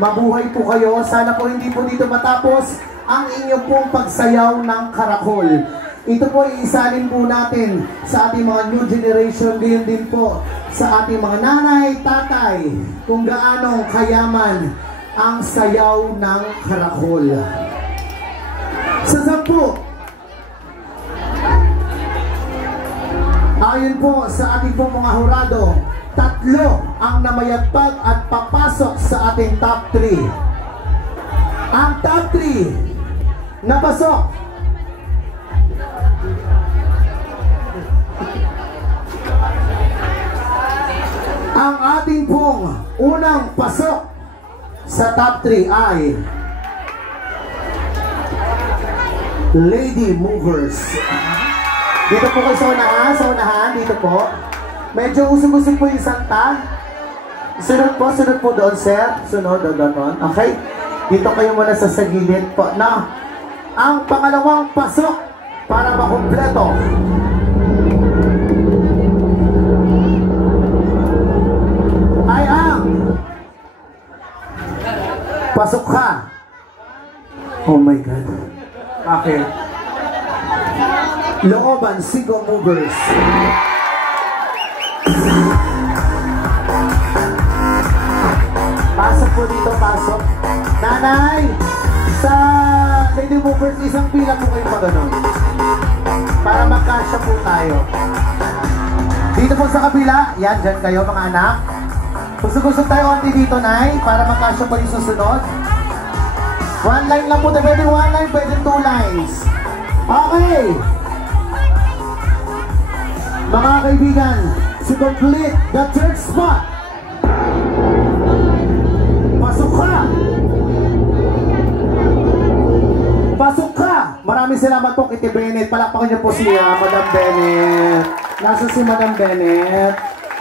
Mabuhay po kayo. Sana po hindi po dito matapos ang inyong pong pagsayaw ng karakol. Ito po iisalin po natin sa ating mga new generation, gayon din po sa ating mga nanay, tatay, kung gaano kayaman ang sayaw ng karakol. Sa 10, ayon po sa ating pong mga hurado, 3 ang namayagpag at papasok sa ating top 3. Ang top 3 napasok. Ang ating pong unang pasok sa top 3 ay Lady Movers. Dito po kayo sa unahan, dito po. Medyo usog-usog po yung santa. Sunod po doon, sir. Sunod, doon. Okay? Dito kayo muna sa gilid po. Na, ang pangalawang pasok para makumpleto. Ay ang pasok ka. Oh my God. Okay. Looban, Sigo Movers. Pasok po dito, pasok. Nanay, sa Lady Movers, isang pila po kayo pa ganun. Para magkasya po tayo. Dito po sa kabila, yan, dyan kayo mga anak. Usog-usog tayo konti dito, Nay, para magkasya po yung susunod. 1 line lang po, pwede 1 line, pwede 2 lines. Okay. Mga kaibigan, to complete the 3rd spot. Pasok ka! Pasok ka! Maraming salamat po kay Tita Bennett. Palakpakan niyo po si Madam Bennett. Nasa si Madam Bennett?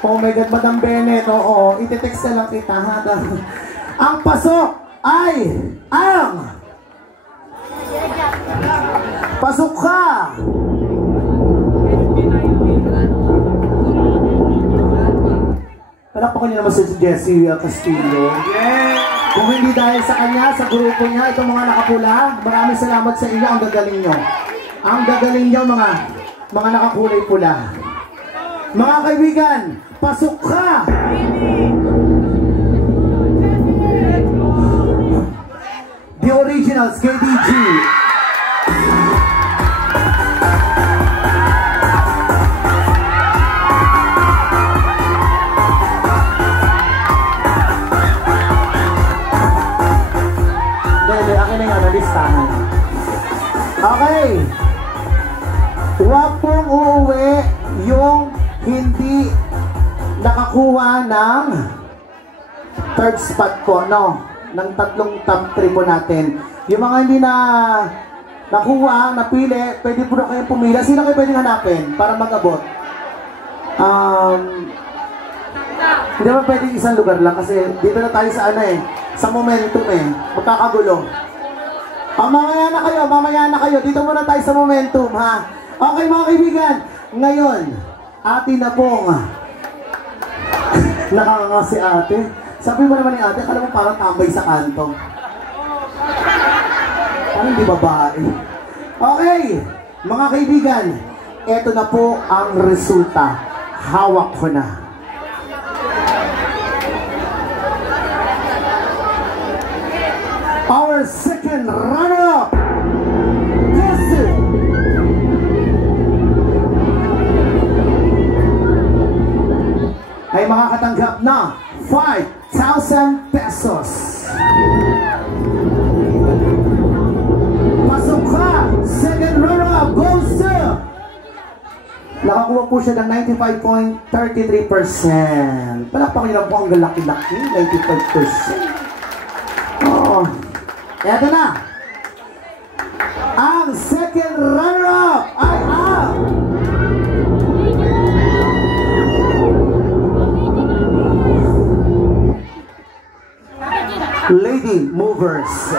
Oh my God, Madam Bennett. Oo, iti-text na lang kita. Ang pasok ay ang pasok ka! Palakpakan niyo naman si Jessie Castillo. Yeah. Kung hindi dahil sa kanya, sa grupo niya, itong mga nakapula, maraming salamat sa inyo. Ang gagaling nyo. Ang gagaling nyo, mga nakakulay pula. Mga kaibigan, pasok ka! The Originals, KDG. Okay. Huwag pong uuwi yung hindi nakakuha ng 3rd spot po, no? Ng 3 top 3 po natin. Yung mga hindi na nakuha, napili, pwede po na kayo pumila. Sino kayo pwedeng hanapin para mag-abot? Hindi ba pwedeng isang lugar lang kasi dito na tayo sa sa momentum magkakagulo. Mamaya na kayo. Dito muna tayo sa momentum, ha? Okay, mga kaibigan. Ngayon, ate na pong nakakanga si ate. Sabi mo naman ni ate, kala mo parang tambay sa kanto. Parang di babae. Okay, mga kaibigan. Eto na po ang resulta. Hawak ko na. Our second runner-up, Jessie. Ay makakatanggap na 5,000 pesos. Pasok ka! Second runner-up goes to... Nakakuha po siya ng 95.33%. Palakpakan niyo lang po ang laki-laki, 95%. Oo. Eto na. Ang second runner-up ay ang Lady Movers.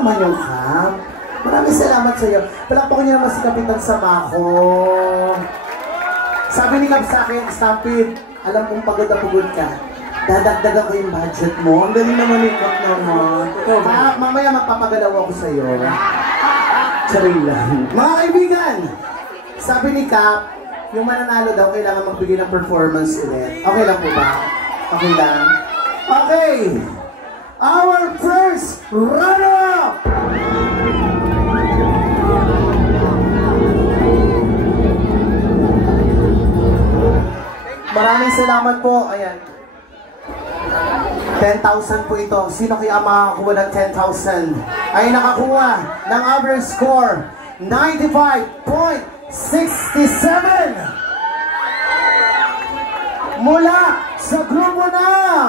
naman yung cup. Maraming salamat sa iyo. Palakpakan niyo naman si Kapitan Samaho. Sabi ni Kap sa akin, Stampede, alam kong pagod na pagod ka. Dadagdagan ko yung budget mo. Ang galing naman ni Kap naman. Mamaya magpapagalaw ako sa iyo. Charing lang. Mga kaibigan, sabi ni Kap, yung mananalo daw, kailangan magbigay ng performance ulit. Okay lang po ba? Okay lang? Okay! Our first runner-up! Maraming salamat po. Ayan. 10,000 po ito. Sino kaya makakakuha ng 10,000? Ay nakakuha ng average score 95.67 mula sa grupo ng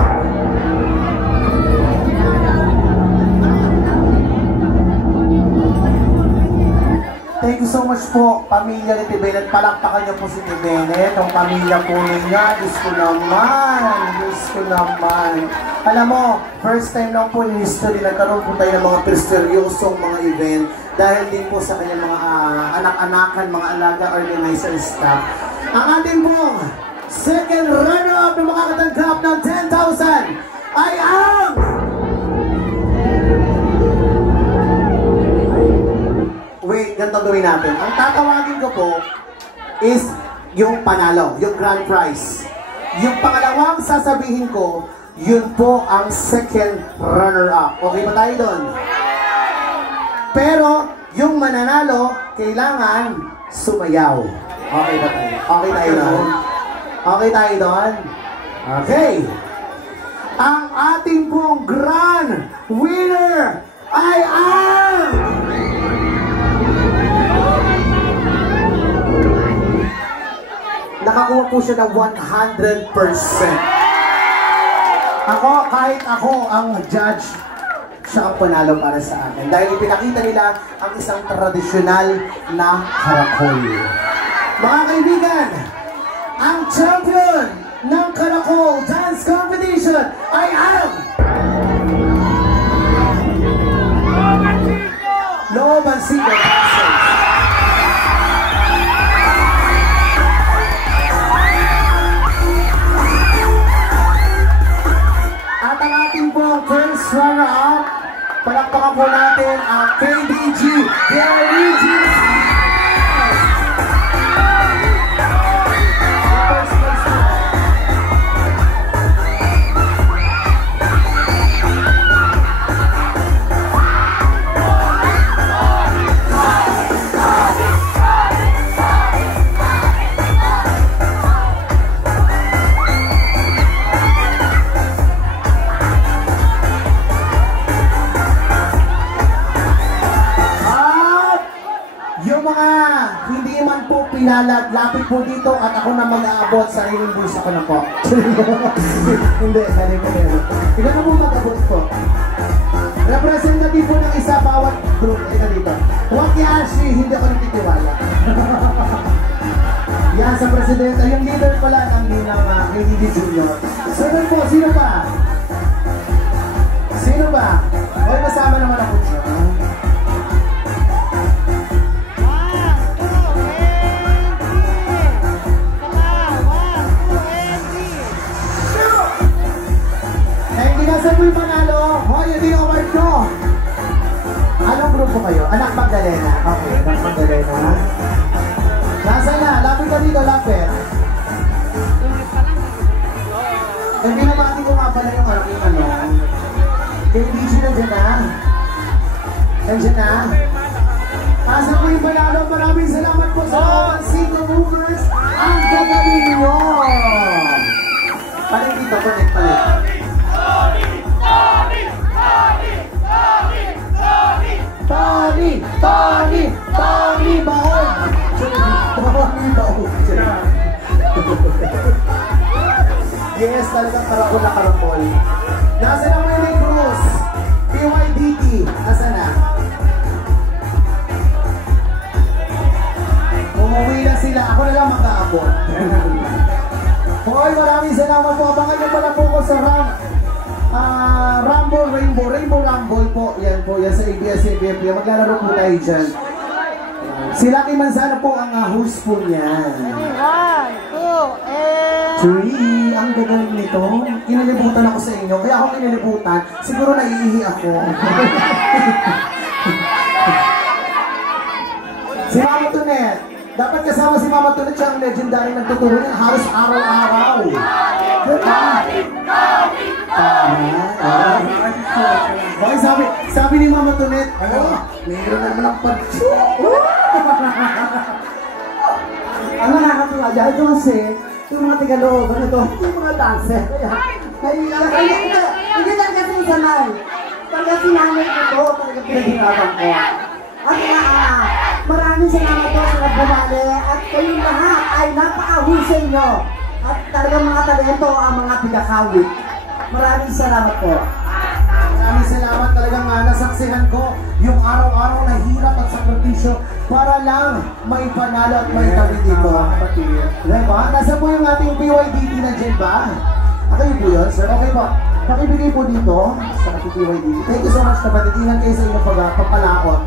thank you so much po, pamilya ni Tibenet. Palakpakan niyo po si Tibenet. Ang pamilya po niya. Diyos ko naman. Diyos ko naman. Alam mo, first time lang po in history, nagkaroon po tayo ng mga misteryosong mga event dahil din po sa kanyang mga anak-anakan, mga alaga, organizer staff. Ang ating pong second runner-up na makakatanggap ng 10,000 ay ang wait, ganito gawin natin. Ang tatawagin ko po is yung panalo, yung grand prize. Yung pangalawang sasabihin ko, yun po ang second runner-up. Okay ba tayo doon? Pero, yung mananalo, kailangan sumayaw. Okay ba tayo? Okay tayo doon? Okay tayo doon? Okay. Ang ating pong grand winner ay ang nakakuha po siya ng 100%. Kahit ako ang judge, siya ang panalo para sa akin. Dahil ipinakita nila ang isang tradisyonal na karakol. Mga kaibigan, ang champion ng Karakol Dance Competition ay ang Lobansito Dancers. First runner-up, palakpakan po natin ang KDG DLG. Lapit po dito at ako na mag-aabot sa sariling bulsa ko na po. Hindi, dali po rin. Ikaw na po mag-abot po. Representative po ng isa bawat group. Ika dito. Huwag kay Ashley, hindi ako nagtitiwala. Yan sa presidente. Yung leader pala ng KDD Junior. Sunod po, sino pa? Sino ba? Hoy, masama naman ako dyan. Nasaan po yung panalo? Hoy, hindi yung award ko. Anong grupo kayo? Anak Magdalena. Okay, Anak Magdalena. Nasaan na? Lapit ka dito, lapit. Hindi na mati ko nga pala yung ano. KDG na dyan na. Nandiyan na. Nasaan po yung panalo? Maraming salamat po sa mga single movers. Ang gagaling nyo. Palit dito, palit. Tony, baon! Yes, talagang karakol na karakol. Nasa na mo yung Cruz? PYDT, nasa na? Umuwi na sila, ako na lang mag-aabot. Hoy, maraming salamat po. Abangan nyo pala po ko sa round Rumble, Rainbow Rumble po. Yan po, yan sa ABS-CBN. Maglalaro po tayo dyan. Si Lucky Manzano po ang host po niyan. 1, 2, 3. Ang gagaling nito. Inilibutan ako sa inyo. Kaya ako inilibutan, siguro naiihi ako. Si Mama Tonet. Dapat kasama si Mama Tonet, siya ang legendary nagtuturo niya halos araw-araw. Diba? Okay, sabi ni Mama Tonet, mayroon naman ang pag-show. Ang nakakatuwa dyan, ito kasi, yung mga tigalooban ito, yung mga dancer. Hindi talaga kasi sanay. Talaga sinanay ko ito, talaga pinaghirapan ko. At maraming salamat po sa nagbumali at kayong lahat ay napakahusay nyo. At talagang mga talento ang mga pigakawit. Maraming salamat po. Maraming salamat, talagang nasaksihan ko yung araw-araw na hirap at sakripisyo para lang maipanalo at maitabi dito. Diba? Nasa po yung ating PYDT na dyan ba? Kayo po yun, sir? Okay po. Pakibigay po dito sa ating PYDT. Thank you so much, kapatid. Ingat kayo sa inyong pagpapalaot.